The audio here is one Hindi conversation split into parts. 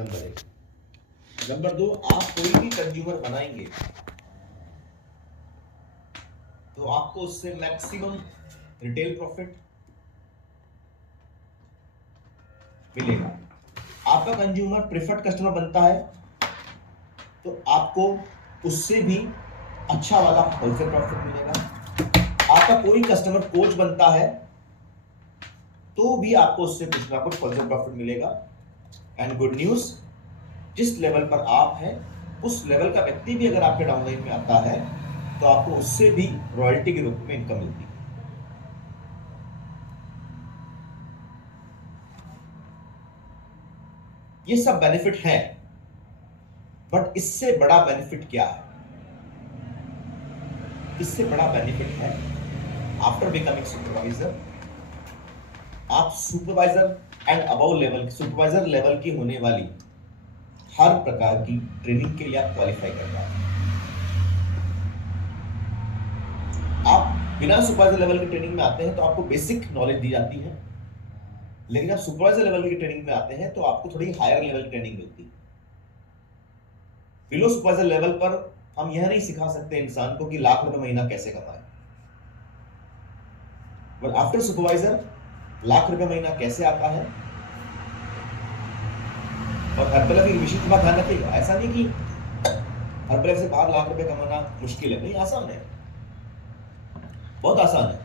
नंबर एक। नंबर दो, आप कोई भी कंज्यूमर बनाएंगे तो आपको उससे मैक्सिमम रिटेल प्रॉफिट मिलेगा। आपका कंज्यूमर प्रेफर्ड कस्टमर बनता है तो आपको उससे भी अच्छा वाला होलसेल प्रॉफिट मिलेगा। आपका कोई कस्टमर कोच बनता है तो भी आपको उससे कुछ ना कुछ होलसेल प्रॉफिट मिलेगा। एंड गुड न्यूज, जिस लेवल पर आप हैं उस लेवल का व्यक्ति भी अगर आपके डाउनलाइन में आता है तो आपको उससे भी रॉयल्टी के रूप में इनकम मिलती है। ये सब बेनिफिट है, बट इससे बड़ा बेनिफिट क्या है? इससे बड़ा बेनिफिट है, आफ्टर बिकमिंग सुपरवाइजर आप supervisor and above level, supervisor level की होने वाली हर प्रकार की ट्रेनिंग के लिए आप क्वालिफाई कर पाते हैं। आप बिना सुपरवाइजर लेवल की ट्रेनिंग में आते हैं तो आपको बेसिक नॉलेज दी जाती है, लेकिन आप सुपरवाइजर लेवल की ट्रेनिंग में आते हैं तो आपको थोड़ी हायर लेवल की ट्रेनिंग मिलती है। बिलो सुपरवाइजर लेवल पर हम यह नहीं सिखा सकते इंसान को कि लाख रुपए महीना कैसे कमाए, बट आफ्टर सुपरवाइजर लाख रुपए महीना कैसे आता है। और हर्बल की विशेष बात ध्यान रखिएगा, ऐसा नहीं कि हर्बल से बाहर लाख रुपए कमाना मुश्किल है, नहीं, आसान है, बहुत आसान है।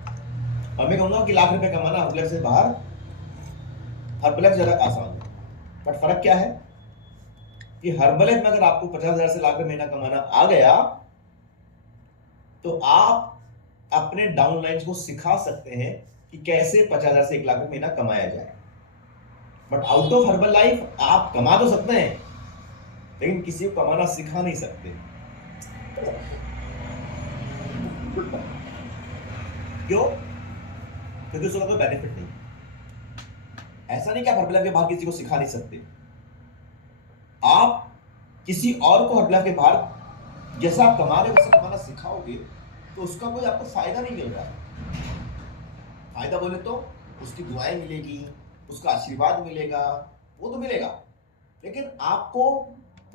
और मैं कहूंगा कि लाख रुपए कमाना हर्बल से बाहर, हर्बल से ज्यादा आसान है। बट फर्क क्या है कि हर्बल में अगर आपको 50,000 से लाख रुपए महीना कमाना आ गया तो आप अपने डाउनलाइंस को सिखा सकते हैं कि कैसे 50,000 से 1 लाख रुपए महीना कमाया जाए। But out of herbal life आप कमा तो सकते हैं, लेकिन किसी को कमाना सिखा नहीं सकते। क्यों? क्योंकि उसका कोई बेनिफिट नहीं। ऐसा नहीं कि आप हर्बल लाइफ के बाहर किसी को सिखा नहीं सकते। आप किसी और को हर्बल लाइफ के बाहर जैसा आप कमा रहे हो वैसा कमाना सिखाओगे तो उसका कोई आपको फायदा नहीं मिल रहा है। फायदा बोले तो उसकी दुआएं मिलेगी, उसका आशीर्वाद मिलेगा, वो तो मिलेगा, लेकिन आपको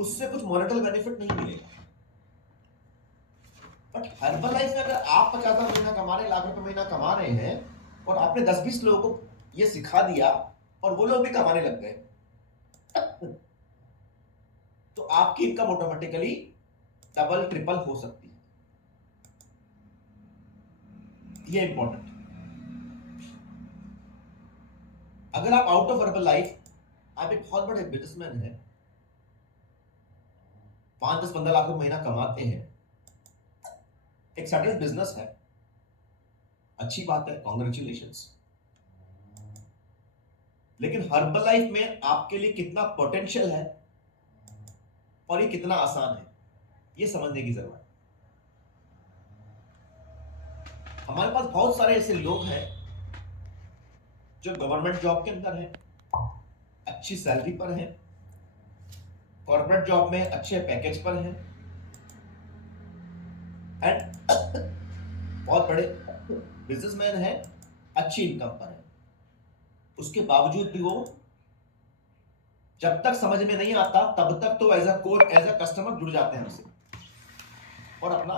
उससे कुछ मॉनेटरी बेनिफिट नहीं मिलेगा। बट हर्बल लाइफ में अगर आप 50,000 महीना कमा रहे हैं, लाख रुपए महीना कमा रहे हैं और आपने 10-20 लोगों को ये सिखा दिया और वो लोग भी कमाने लग गए तो आपकी इनकम ऑटोमेटिकली डबल ट्रिपल हो सकती है। ये इंपॉर्टेंट है। अगर आप आउट ऑफ हर्बल लाइफ, आप एक बहुत बड़े बिजनेसमैन हैं, 5-10-15 लाख रुपए महीना कमाते हैं, एक सर्टेन बिजनेस है, अच्छी बात है, कॉन्ग्रेचुलेशंस। लेकिन हर्बल लाइफ में आपके लिए कितना पोटेंशियल है और ये कितना आसान है, ये समझने की जरूरत है। हमारे पास बहुत सारे ऐसे लोग हैं जो गवर्नमेंट जॉब के अंदर हैं, अच्छी सैलरी पर हैं, कॉर्पोरेट जॉब में अच्छे पैकेज पर हैं, एंड बहुत बड़े बिजनेसमैन हैं, अच्छी इनकम पर है। उसके बावजूद भी वो जब तक समझ में नहीं आता तब तक तो as a coach, as a customer जुड़ जाते हैं हमसे और अपना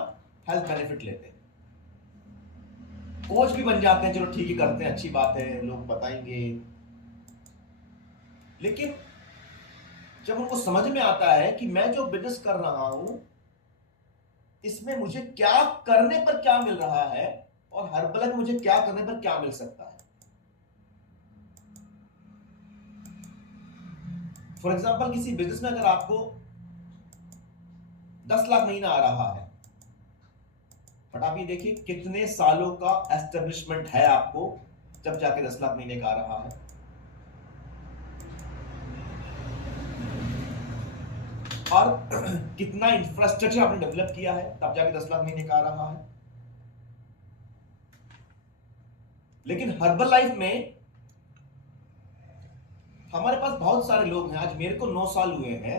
हेल्थ बेनिफिट लेते हैं। कोच भी बन जाते हैं, चलो ठीक ही करते हैं, अच्छी बात है, लोग बताएंगे। लेकिन जब उनको समझ में आता है कि मैं जो बिजनेस कर रहा हूं इसमें मुझे क्या करने पर क्या मिल रहा है और हर्बल में मुझे क्या करने पर क्या मिल सकता है। फॉर एग्जाम्पल, किसी बिजनेस में अगर आपको 10 लाख महीना आ रहा है, बट आप ये देखिए कितने सालों का एस्टेब्लिशमेंट है आपको जब जाके 10 लाख महीने का आ रहा है। और कितना इंफ्रास्ट्रक्चर आपने डेवलप किया है तब जाके 10 लाख महीने का आ रहा है। लेकिन हर्बल लाइफ में हमारे पास बहुत सारे लोग हैं, आज मेरे को 9 साल हुए हैं,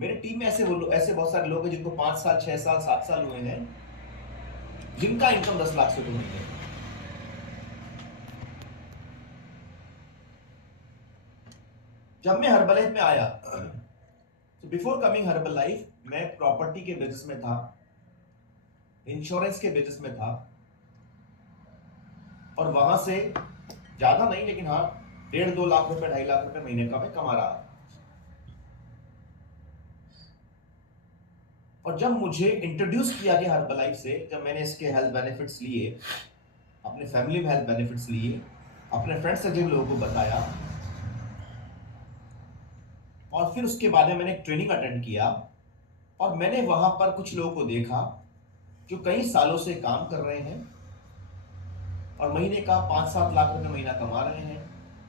मेरे टीम में ऐसे बहुत सारे लोग हैं जिनको 5 साल, 6 साल, 7 साल हुए हैं, जिनका इनकम 10 लाख से ऊपर नहीं है। जब मैं हर्बलाइफ में आया, तो बिफोर कमिंग हर्बलाइफ मैं प्रॉपर्टी के बिजनेस में था, इंश्योरेंस के बिजनेस में था, और वहां से ज्यादा नहीं लेकिन हाँ 1.5-2 लाख रुपए 2.5 लाख रुपए महीने का मैं कमा रहा था। और जब मुझे इंट्रोड्यूस किया गया हर्बलाइफ से, जब मैंने इसके हेल्थ बेनिफिट्स लिए, अपने फैमिली में हेल्थ बेनिफिट्स लिए, अपने फ्रेंड्स से जिन लोगों को बताया, और फिर उसके बाद में मैंने एक ट्रेनिंग अटेंड किया, और मैंने वहां पर कुछ लोगों को देखा जो कई सालों से काम कर रहे हैं और महीने का 5-7 लाख रुपए महीना कमा रहे हैं,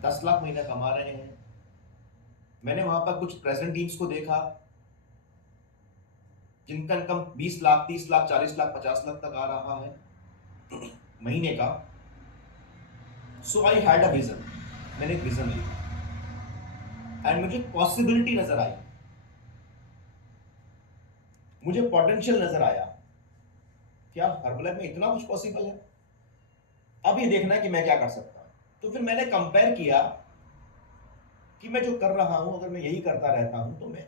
10 लाख महीना कमा रहे हैं। मैंने वहां पर कुछ प्रेजेंट टीम्स को देखा जिनका इनकम 20 लाख, 30 लाख, 40 लाख, 50 लाख तक आ रहा है महीने का। सो आई हैड अ विजन, मैंने एक विजन लिया एंड मुझे पॉसिबिलिटी नजर आई, मुझे पोटेंशियल नजर आया कि यार हर्बलाइफ में इतना कुछ पॉसिबल है, अब ये देखना है कि मैं क्या कर सकता हूं। तो फिर मैंने कंपेयर किया कि मैं जो कर रहा हूं, अगर मैं यही करता रहता हूं तो मैं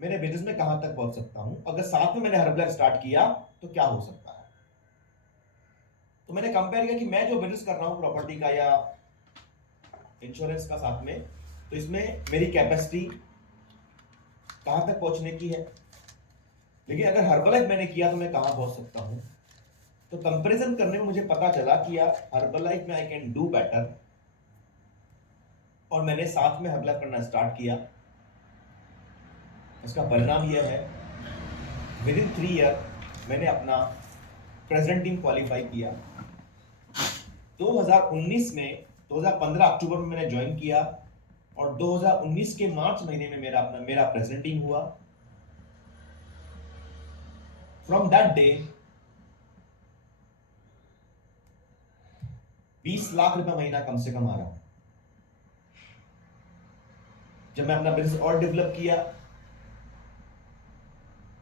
मेरे बिजनेस में कहां तक पहुंच सकता हूं, अगर साथ में मैंने हर्बलाइफ स्टार्ट किया तो क्या हो सकता है। तो मैंने कंपेयर किया कि मैं जो बिजनेस कर रहा हूं प्रॉपर्टी का या इंश्योरेंस का साथ में, तो इसमें मेरी कैपेसिटी कहां तक पहुंचने की है, लेकिन अगर हर्बलाइफ मैंने किया तो मैं कहां पहुंच सकता हूं। तो कंपैरिजन करने में मुझे पता चला कि यार हर्बलाइफ में आई कैन डू बेटर, और मैंने साथ में हर्बलाइफ करना स्टार्ट किया। इसका परिणाम यह है, विद इन 3 ईयर मैंने अपना प्रेजेंट टीम क्वालिफाई किया। 2019 में 2015 अक्टूबर में मैंने ज्वाइन किया, और 2019 के मार्च महीने में मेरा प्रेजेंट टीम हुआ। फ्रॉम दैट डे 20 लाख रुपए महीना कम से कम आ रहा। जब मैं अपना बिजनेस और डेवलप किया,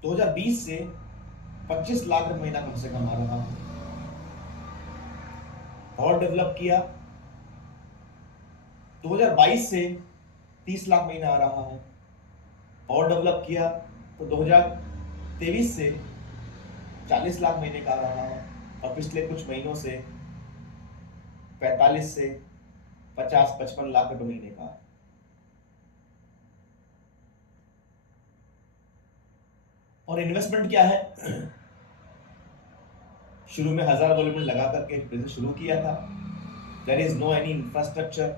2020 से 25 लाख रुपए महीना कम से कम आ रहा, और डेवलप किया 2022 से 30 लाख महीना आ रहा है, और डेवलप किया तो 2023 से 40 लाख महीने का आ रहा है, और पिछले कुछ महीनों से 45 से 50-55 लाख रुपए महीने का। और इन्वेस्टमेंट क्या है, शुरू में $1000 लगा करके बिजनेस शुरू किया था। There is no any infrastructure,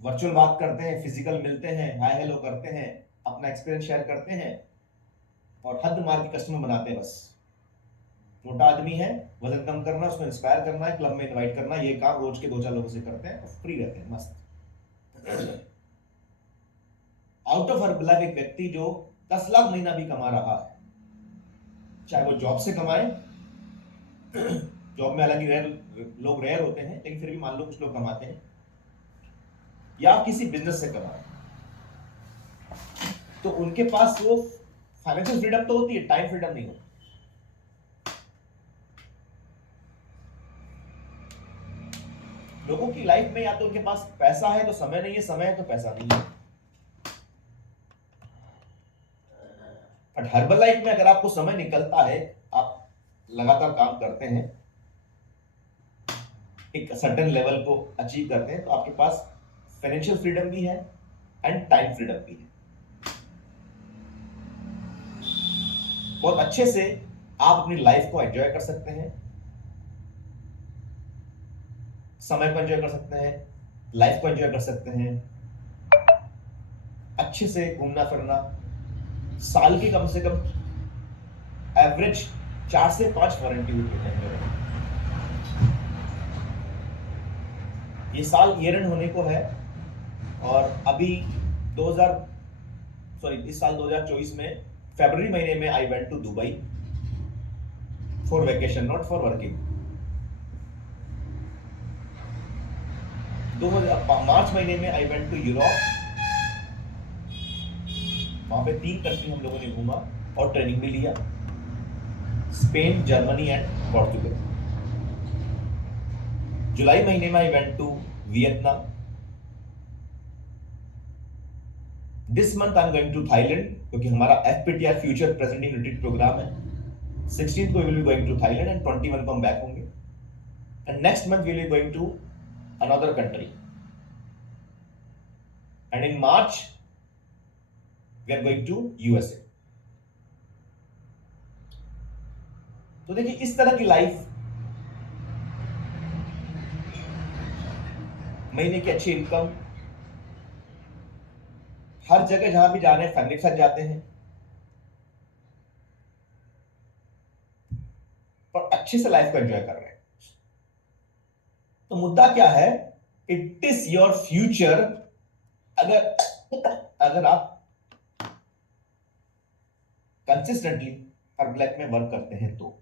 virtual बात करते हैं, फिजिकल मिलते हैं, हाय हेलो करते हैं, अपना एक्सपीरियंस शेयर करते हैं, और हद मार के कस्टमर बनाते हैं। बस मोटा आदमी है, वजन कम करना, उसको इंस्पायर करना है, क्लब में इनवाइट करना, ये काम रोज के 2-4 लोगों से करते हैं, फ्री रहते हैं, मस्त। आउट ऑफ हर्बलाइफ एक व्यक्ति जो 10 लाख महीना भी कमा रहा है, चाहे वो जॉब से कमाए, जॉब में हालांकि लोग रेयर होते हैं, लेकिन फिर भी मान लो कुछ लोग कमाते हैं, या किसी बिजनेस से कमाए, तो उनके पास वो फाइनेंशियल फ्रीडम तो होती है, टाइम फ्रीडम नहीं होती। लोगों की लाइफ में या तो उनके पास पैसा है तो समय नहीं है, समय है तो पैसा नहीं है। बट हर्बल लाइफ में अगर आपको समय निकलता है, आप लगातार काम करते हैं, एक सर्टेन लेवल को अचीव करते हैं, तो आपके पास फाइनेंशियल फ्रीडम भी है एंड टाइम फ्रीडम भी है। बहुत अच्छे से आप अपनी लाइफ को एंजॉय कर सकते हैं, समय को एंजॉय कर सकते हैं, लाइफ को एंजॉय कर सकते हैं, अच्छे से घूमना फिरना, साल की कम से कम एवरेज 4 से 5 वारंटी होती है। ये साल ईयर एंड होने को है, और अभी 2000 इस साल 2024 में फरवरी महीने में I went to Dubai for vacation, not for working. 2000 मार्च महीने में आई वेंट टू यूरोप, वहां पे 3 कंट्री हम लोगों ने घूमा और ट्रेनिंग भी लिया, स्पेन, जर्मनी एंड पोर्तुगल। जुलाई महीने में I went to Vietnam. This month I am going to Thailand, क्योंकि हमारा FPTI future presenting retreat programme है। 16 को will be going to Thailand and 21 को हम बैक होंगे, and next month will be going to another country, and in March we are going to USA. तो देखिए इस तरह की लाइफ, महीने की अच्छी इनकम, हर जगह जहां भी जा रहे हैं फैमिली के साथ जाते हैं और अच्छे से लाइफ को एंजॉय कर रहे हैं। तो मुद्दा क्या है, इट इज योर फ्यूचर। अगर अगर आप कंसिस्टेंटली हर ब्लैक में वर्क करते हैं तो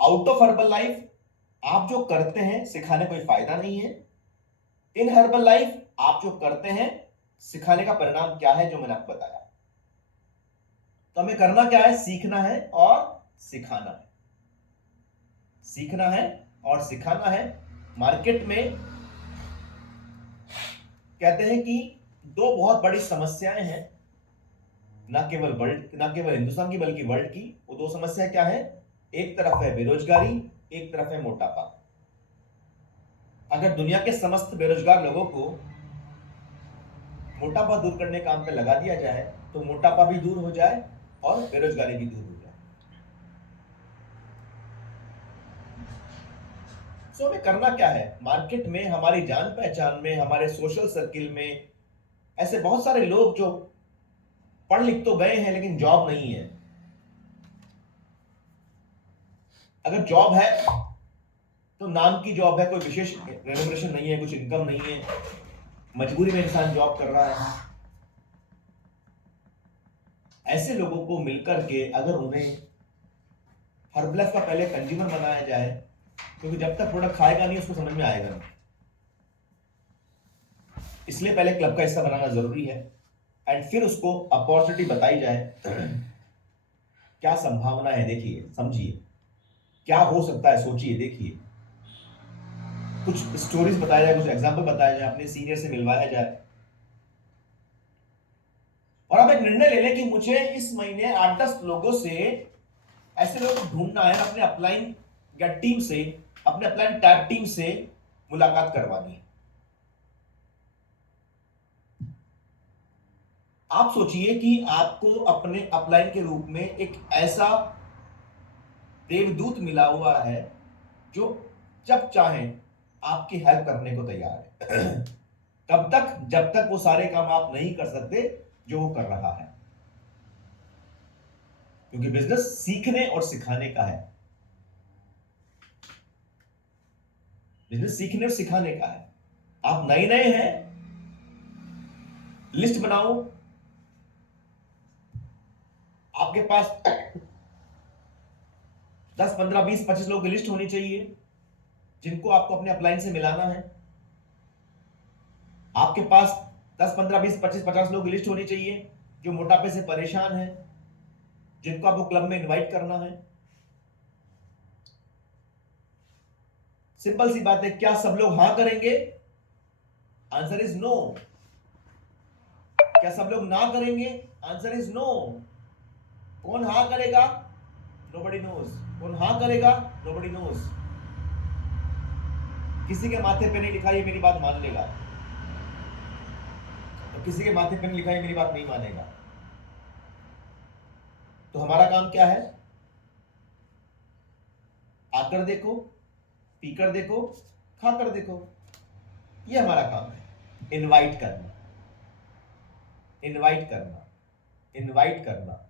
आउट ऑफ हर्बल लाइफ आप जो करते हैं सिखाने कोई फायदा नहीं है। इन हर्बल लाइफ आप जो करते हैं सिखाने का परिणाम क्या है, जो मैंने आपको बताया। तो हमें करना क्या है, सीखना है और सिखाना है। सीखना है और सिखाना है। मार्केट में कहते हैं कि दो बहुत बड़ी समस्याएं हैं, ना केवल हिंदुस्तान की बल्कि वर्ल्ड की। वो दो समस्या क्या है, एक तरफ है बेरोजगारी, एक तरफ है मोटापा। अगर दुनिया के समस्त बेरोजगार लोगों को मोटापा दूर करने काम पे लगा दिया जाए तो मोटापा भी दूर हो जाए और बेरोजगारी भी दूर हो जाए। सो हमें करना क्या है, मार्केट में हमारी जान पहचान में, हमारे सोशल सर्किल में ऐसे बहुत सारे लोग जो पढ़ लिख तो गए हैं लेकिन जॉब नहीं है। अगर जॉब है तो नाम की जॉब है, कोई विशेष रेम्युनरेशन नहीं है, कुछ इनकम नहीं है, मजबूरी में इंसान जॉब कर रहा है। ऐसे लोगों को मिलकर के अगर उन्हें हर्बलाइफ का पहले कंज्यूमर बनाया जाए, क्योंकि जब तक प्रोडक्ट खाएगा नहीं उसको समझ में आएगा नहीं, इसलिए पहले क्लब का हिस्सा बनाना जरूरी है। एंड फिर उसको अपॉर्चुनिटी बताई जाए, क्या संभावना है देखिए, समझिए क्या हो सकता है, सोचिए, देखिए, कुछ स्टोरीज बताया जाए, कुछ एग्जांपल बताया जाए, अपने सीनियर से मिलवाया जाए और आप एक निर्णय ले लें कि मुझे इस महीने 8-10 लोगों से, ऐसे लोग ढूंढना है अपने अपलाइन या टीम से, अपने अपलाइन टैब टीम से मुलाकात करवानी है। आप सोचिए कि आपको अपने अपलाइन के रूप में एक ऐसा देवदूत मिला हुआ है जो जब चाहे आपकी हेल्प करने को तैयार है। कब तक, जब तक वो सारे काम आप नहीं कर सकते जो वो कर रहा है, क्योंकि बिजनेस सीखने और सिखाने का है। बिजनेस सीखने और सिखाने का है। आप नए नए हैं, लिस्ट बनाओ। आपके पास 10, 15, 20, 25 लोगों की लिस्ट होनी चाहिए जिनको आपको अपने अपलाइन से मिलाना है। आपके पास 10, 15, 20, 25, 50 लोगों की लिस्ट होनी चाहिए जो मोटापे से परेशान है, जिनको आपको क्लब में इनवाइट करना है। सिंपल सी बात है, क्या सब लोग हां करेंगे? Answer is no. क्या सब लोग ना करेंगे? Answer is no. कौन हां करेगा? Nobody knows. कौन हां करेगा? Nobody knows. किसी के माथे पे नहीं लिखा ये मेरी बात मान लेगा, तो किसी के माथे पे नहीं लिखा ये मेरी बात नहीं मानेगा। तो हमारा काम क्या है? आकर देखो, पीकर देखो, खाकर देखो, ये हमारा काम है। इनवाइट करना, इनवाइट करना, इनवाइट करना,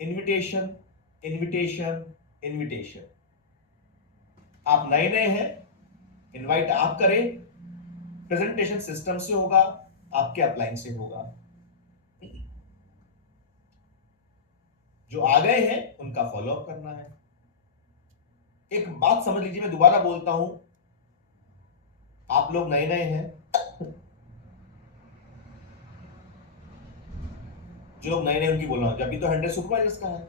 इनविटेशन, इनविटेशन, इनविटेशन। आप नए नए हैं, इनवाइट आप करें। प्रेजेंटेशन सिस्टम से होगा, आपके अपलाइन से होगा। जो आ गए हैं उनका फॉलोअप करना है। एक बात समझ लीजिए, मैं दोबारा बोलता हूं, आप लोग नए नए हैं, जो लोग नए नए उनकी बोल रहा हूँ, जब भी तो 100 सुपरवाइजर्स का है,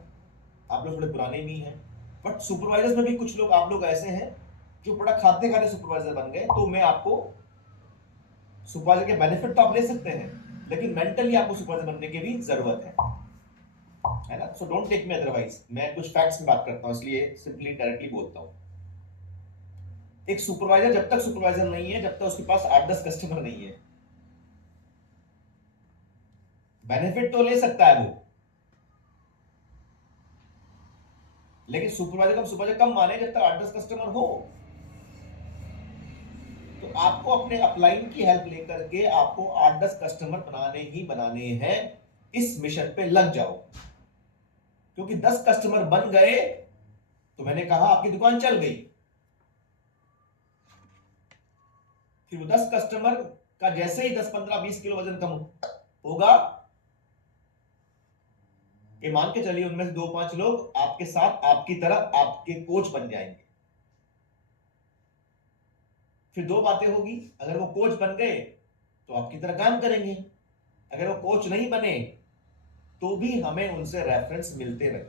आप लोग थोड़े पुराने भी हैं, बट सुपरवाइजर्स में भी कुछ लोग आप लोग ऐसे हैं जो बड़ा खाते खाते सुपरवाइजर बन गए। तो मैं आपको सुपरवाइजर के बेनिफिट तो आप ले सकते हैं, लेकिन मेंटली आपको सुपरवाइजर बनने की भी जरूरत है ना। So don't take me otherwise, मैं कुछ फैक्ट्स में बात करता हूं, इसलिए सिंपली डायरेक्टली बोलता हूं। एक सुपरवाइजर जब तक सुपरवाइजर नहीं है, जब तक उसके पास 8-10 कस्टमर नहीं है, बेनिफिट तो ले सकता है वो, लेकिन सुपरवाइजर कम माने जब तक 8-10 कस्टमर हो। तो आपको अपने अपलाइन की हेल्प लेकर के आपको 8-10 कस्टमर बनाने ही बनाने हैं। इस मिशन पे लग जाओ, क्योंकि 10 कस्टमर बन गए तो मैंने कहा आपकी दुकान चल गई। फिर वो 10 कस्टमर का जैसे ही 10-15-20 किलो वजन कम होगा, ये मान के चलिए उनमें से 2-5 लोग आपके साथ आपकी तरह आपके कोच बन जाएंगे। फिर दो बातें होगी, अगर वो कोच बन गए तो आपकी तरह काम करेंगे, अगर वो कोच नहीं बने तो भी हमें उनसे रेफरेंस मिलते रहे।